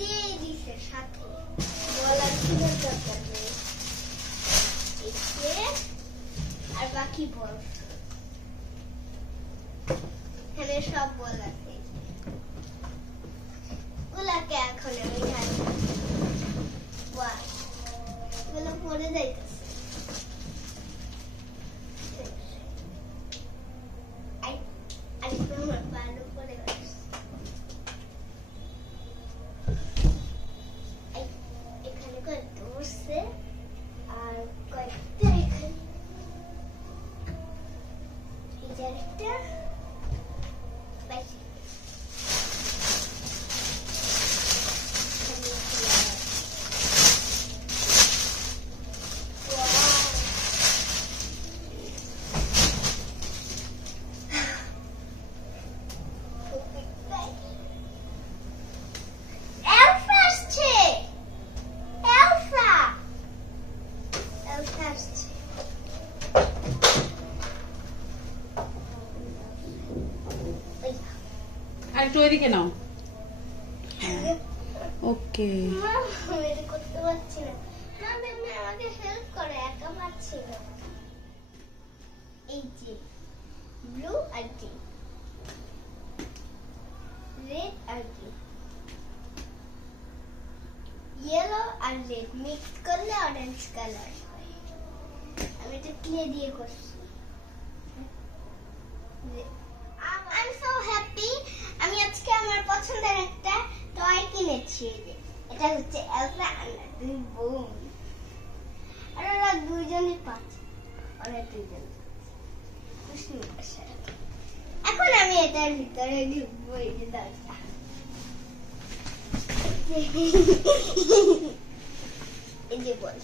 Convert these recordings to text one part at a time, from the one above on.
দিয়ে দিছে সাথে বলার কোনো দরকার নেই আর বাকি বল এখানে সব বল আছে ওগুলাকে এখন আমি ঢালি ওগুলো পরে যাইতেছে একটু ওইদিকে নাও ওকে করতে পারছি না আমাকে হেল্প করে একা পারছি না এই যে ব্লু আর গ্রিন রেড আর গ্রিন ইয়েলো আর রেড মিক্স করলে অরেঞ্জ কালার হয় আমি এটা ক্লে দিয়ে করছি I'm so happy আমি আজকে আমার পছন্দের একটা টয় কিনেছি এটা হচ্ছে এলসা আর দুই বোন আর ওরা দুইজনই পাচ্ছে ওরা দুইজন এখন আমি এটার ভিতরে ঢুকবো এই যে দরজা এই যে বল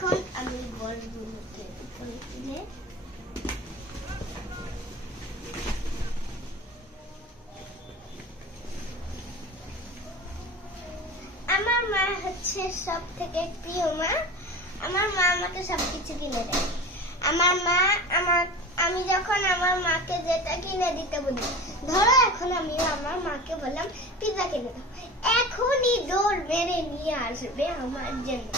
এখন আমি বলগুলোকে তুলে আমার মা হচ্ছে সব থেকে প্রিয় মা আমার মা আমাকে সবকিছু কিনে দেয় আমার মা আমি যখন আমার মাকে যেটা কিনে দিতে বলি ধরো এখন আমি আমার মাকে বললাম পিৎজা কিনে দাও এখনই দৌড় মেরে নিয়ে আসবে আমার জন্য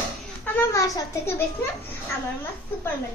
আমার মা সব থেকে বেশি না আমার মা সুপারম্যান